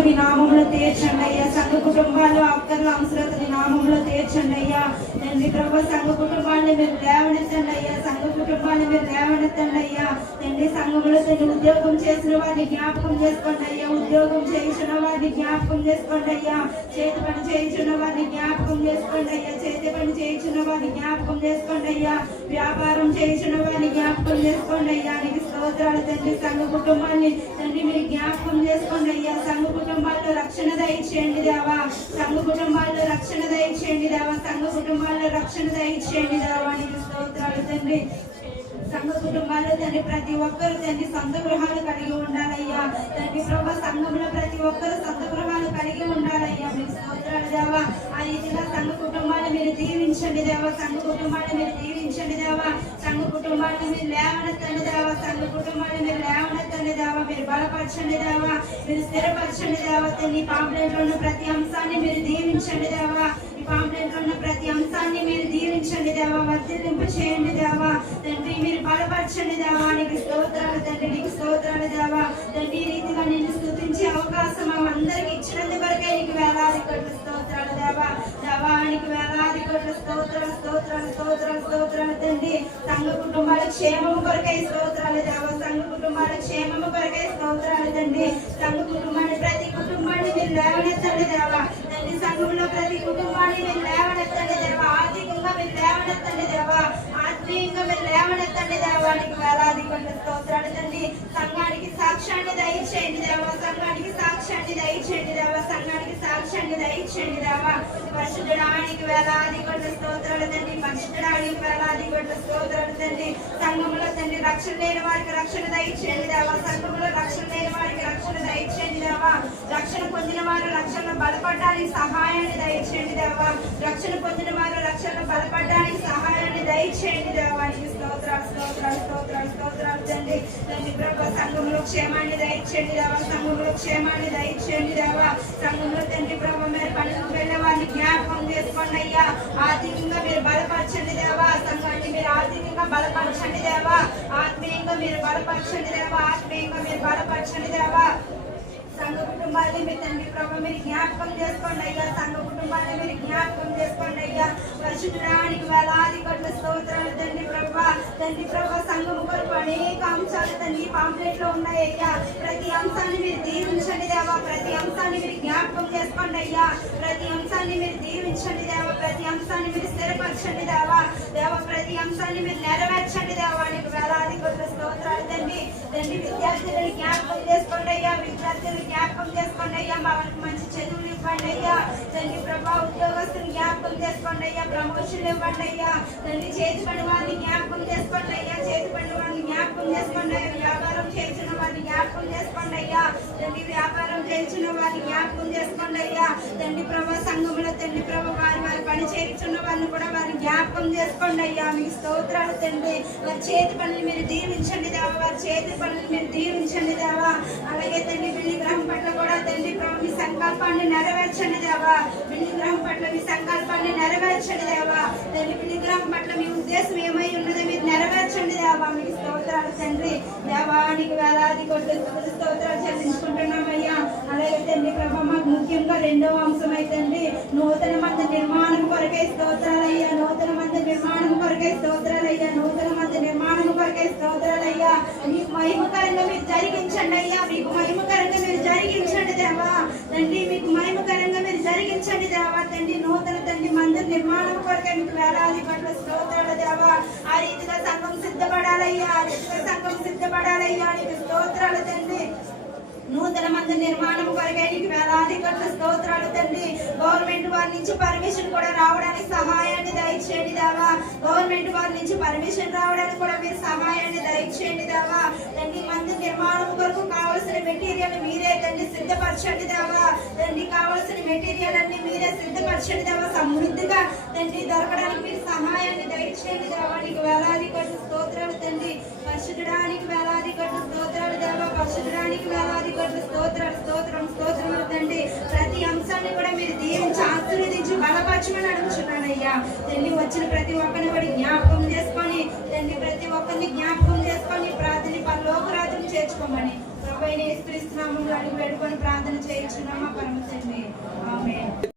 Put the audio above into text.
అక్కర్లు మీ నామంలో తీర్చండి అయ్యా సంఘ కుటుంబాలు అక్కర్లు అవసరతలు మీ నామంలో తీర్చండి అయ్యా నేను ప్రభు సంఘ కుటుంబాన్ని మీరు లేవనెత్తండి అయ్యా సంఘ కుటుంబాన్ని మీరు లేవనెత్తండి అయ్యా నేను సంఘంలో తండ్రి ఉద్యోగం చేసిన వారిని జ్ఞాపకం చేసుకోండి అయ్యా ఉద్యోగం చేయించిన వారిని జ్ఞాపకం చేసుకోండి అయ్యా చేతి పని చేయించిన వారిని జ్ఞాపకం చేసుకోండి అయ్యా చేతి పని చేయించిన వారిని జ్ఞాపకం చేసుకోండి అయ్యా వ్యాపారం చేయించిన వారిని జ్ఞాపకం చేసుకోండి అయ్యా నీకు స్తోత్రాలు తండ్రి. సంఘ కుటుంబాన్ని తండ్రి మీరు జ్ఞాపకం చేసుకోండి అయ్యా సంఘ రక్షణ దయచేయండి దేవా. సంఘ కుటుంబాల్లో రక్షణ దయచేయండి దేవా. సంఘ కుటుంబాల్లో రక్షణ దయచేయండి దేవా. నీకు స్తోత్రాలు తండ్రి. సంఘ కుటుంబాల్లో తండ్రి ప్రతి ఒక్కరు తండ్రి సొంత గృహాలు కలిగి ఉండాలయ్యా. తండ్రి ప్రభా సంఘంలో ప్రతి ఒక్కరు సొంత గృహాలు కలిగి ఉండాలయ్యా. మీకు స్తోత్రాలు దేవా. ఆ రీతిగా సంఘ కుటుంబాన్ని మీరు దీవించండి దేవా. సంఘ కుటుంబాన్ని మీరు దీవించండి దేవా. సంఘ కుటుంబాన్ని మీరు లేవనెత్తండి దేవా. సంఘ కుటుంబాన్ని మీరు లేవ మీరు బలపరచండి దేవా మీరు స్థిరపరచండి దేవా తల్లి పాంప్లెట్లో ఉన్న ప్రతి అంశాన్ని మీరు దీవించండి దేవా. ఈ పాంప్లెట్లో ఉన్న ప్రతి అంశాన్ని మీరు దీవించండి దేవా వర్తింపు చేయండి దేవా. తండ్రి మీరు బలపరచండి దేవా నీకు స్తోత్రాలు తండ్రి నీకు స్తోత్రాలు దేవా. తండ్రి ఈ రీతిగా నేను స్థుతించే అవకాశం మా అందరికి ఇచ్చినందుకు వరకే నీకు వేలాది కోట్ల స్తోత్రాలు దేవా. దేవా నీకు వేలాది కోట్ల స్తోత్రాలు స్తోత్రాలు స్తోత్రాలు స్తోత్రాలు తండ్రి. సంఘ కుటుంబాల క్షేమం కొరకై స్తోత్రాలు దేవా. కుటుంబాల క్షేమము కొరకై స్తోత్రాలు తండ్రి. సంఘ కుటుంబాన్ని ప్రతి కుటుంబాన్ని మీరు లేవనెత్తండి దేవా. తండ్రి సంఘంలో ప్రతి కుటుంబాన్ని మీరు లేవనెత్తండి దేవా. ఆర్థికంగా మీరు లేవనెత్తండి దేవా. ఆత్మీయంగా మీరు లేవనెత్తండి దేవా. నీకు వేలాది కొండ స్తోత్రాలు తండ్రి. సంఘానికి సాక్ష్యాన్ని దయచేయండి దేవా. సంఘానికి సాక్ష్యాన్ని దయచేయండి దేవా. సంఘానికి సాక్ష్యాన్ని దయచేయండి దేవా. పరిశుద్ధడానికి వేలాది కొండ స్తోత్రాలు తండ్రి. పరిశుద్ధడానికి వేలాది కొండ స్తోత్రాలు తండ్రి. సంఘంలో రక్షణ లేని వారికి రక్షణ దయచేయండి దేవా. సంఘంలో రక్షణ లేని వారికి రక్షణ దయచేయండి దేవా. రక్షణ పొందిన వారు రక్షణ బలపడడానికి సహాయాన్ని దయచేయండి దేవా. రక్షణ పొందిన వారు రక్షణ బలపడడానికి సహాయాన్ని దయచేయండి దేవా. నీకు స్తోత్రాలు స్తోత్రాలు స్తోత్రాలు స్తోత్రాలు తండ్రి. తండ్రి ప్రభు సంఘంలో క్షేమాన్ని దయచేయండి దేవా. సంఘంలో క్షేమాన్ని దయచేయండి దేవా. సంఘంలో తండ్రి ప్రభు మీరు పనులకు వెళ్ళే వారిని జ్ఞాపకం చేసుకోండి అయ్యా. ఆర్థికంగా మీరు బలపరచండి దేవా సంఘాన్ని మీరు ఆర్థికంగా బలపరచండి దేవా ఆత్మీయంగా మీరు బలపరచండి దేవా ఆత్మీయంగా మీరు బలపరచండి దేవా. సంఘ కుటుంబాన్ని మీ తండ్రి ప్రభు మీరు జ్ఞాపకం చేసుకోండి అయ్యా. సంఘ కుటుంబాన్ని మీరు జ్ఞాపకం చేసుకోండి అయ్యా. పరిశుద్ధడానికి వేలాది కొట్ల స్తోత్రాలు తండ్రి ప్రభు. తండ్రి ప్రభు సంఘం కొరకు అనేక అంశాలు తండ్రి పాంప్లెట్లో ఉన్నాయి అయ్యా. ప్రతి అంశాన్ని మీరు దీవించండి దేవా. ప్రతి అంశాన్ని మీరు జ్ఞాపకం చేసుకోండి అయ్యా. ప్రతి అంశాన్ని మీరు దీవించండి దేవా. ప్రతి అంశాన్ని మీరు నెరవేర్చండి దేవా. దేవ ప్రతి అంశాన్ని మీరు నెరవేర్చండి దేవా. నీకు వేలాది కొట్ల స్తోత్రాలు తండ్రి. తండ్రి విద్యార్థులను జ్ఞాపకం చేసుకోండి అయ్యా. విద్యార్థులు జ్ఞాపకం చేసుకోండి అయ్యా. వాళ్ళకి మంచి చదువులు ఇవ్వండి అయ్యా. తండ్రి ప్రభా ఉద్యోగస్తులు జ్ఞాపకం చేసుకోండి అయ్యా. ప్రమోషన్లు ఇవ్వండి అయ్యా. తండ్రి చేతి పని వారిని జ్ఞాపకం చేసుకోండి అయ్యా. చేతి పని వారిని జ్ఞాపకం చేసుకోండి అయ్యా. వ్యాపారం చేసిన వారిని జ్ఞాపకం చేసుకోండి అయ్యా. తండ్రి వ్యాపారం చేసిన వారిని జ్ఞాపకం చేసుకోండి అయ్యా. తండ్రి ప్రభా సంఘంలో తండ్రి ప్రభా చేయించున్న కూడా వారిని జ్ఞాపకం చేసుకోండి అయ్యా. మీకు స్తోత్రాలు తండ్రి. వారి చేతి పనులు మీరు దీవించండి దేవా. వారి చేతి పనులు మీరు దీవించండి దేవా. అలాగే తండ్రి బిల్లి గ్రహం పట్ల కూడా తండ్రి ప్రభు మీ సంకల్పాన్ని నెరవేర్చండి దేవా. బిల్లి గ్రహం పట్ల మీ సంకల్పాన్ని నెరవేర్చండి దేవా. తండ్రి బిల్లి గ్రహం పట్ల మీ ఉద్దేశం ఏమై ఉన్నదో మీరు నెరవేర్చండి దేవా. మీకు స్తోత్రాలు తండ్రి. దేవానికి వేలాది కొట్టు స్తోత్రాలు చెల్లించుకుంటున్నామయ్యా అలాగే తండ్రి ప్రభా మాకు ముఖ్యంగా రెండవ అంశం అయితే నూతన కొరకే స్తోత్రాలయ్యా నూతన మంది నిర్మాణం కొరకే స్తోత్రాలయ్యా నూతన మంది నిర్మాణం కొరకే స్తోత్రాలయ్యా. మీకు మహిమకరంగా మీరు జరిగించండి అయ్యా మీకు మహిమకరంగా మీరు జరిగించండి దేవా. తండ్రి మీకు మహిమకరంగా మీరు జరిగించండి దేవా. తండ్రి నూతన తండ్రి మందిర నిర్మాణం కొరకే మీకు వేలాది పట్ల స్తోత్రాలు దేవా. ఆ రీతిగా సంఘం సిద్ధపడాలయ్యా ఆ రీతిగా సంఘం సిద్ధపడాలయ్యా. నీకు స్తోత్రాలు తండ్రి. నూతన మంది నిర్మాణం కొరకే నీకు వేలాది పట్ల స్తోత్రాలు వారి నుంచి పర్మిషన్ కూడా రావడానికి సహాయాన్ని దయచేయండి దావా. గవర్నమెంట్ వారి నుంచి పర్మిషన్ రావడానికి కూడా మీరు సహాయాన్ని దయచేయండి దావా. తండ్రి మంది నిర్మాణం కొరకు కావలసిన మెటీరియల్ మీరే తండ్రి సిద్ధపరచండి దావా. తండ్రి కావలసిన మెటీరియల్ అన్ని మీరే సిద్ధపరచండి దావా. సమృద్ధిగా తండ్రి దొరకడానికి మీరు సహాయాన్ని దయచేయండి దావా. అయ్యా. తల్లి వచ్చిన ప్రతి ఒక్కరిని వాడి జ్ఞాపకం చేసుకొని తల్లి ప్రతి ఒక్కరిని జ్ఞాపకం చేసుకొని ప్రార్థన పరలోకరాజును చేర్చుకోమని ప్రభుత్వ ఇస్తున్నాము అడిగి పెట్టుకొని ప్రార్థన చేయించున్నామా పరమ తండ్రి.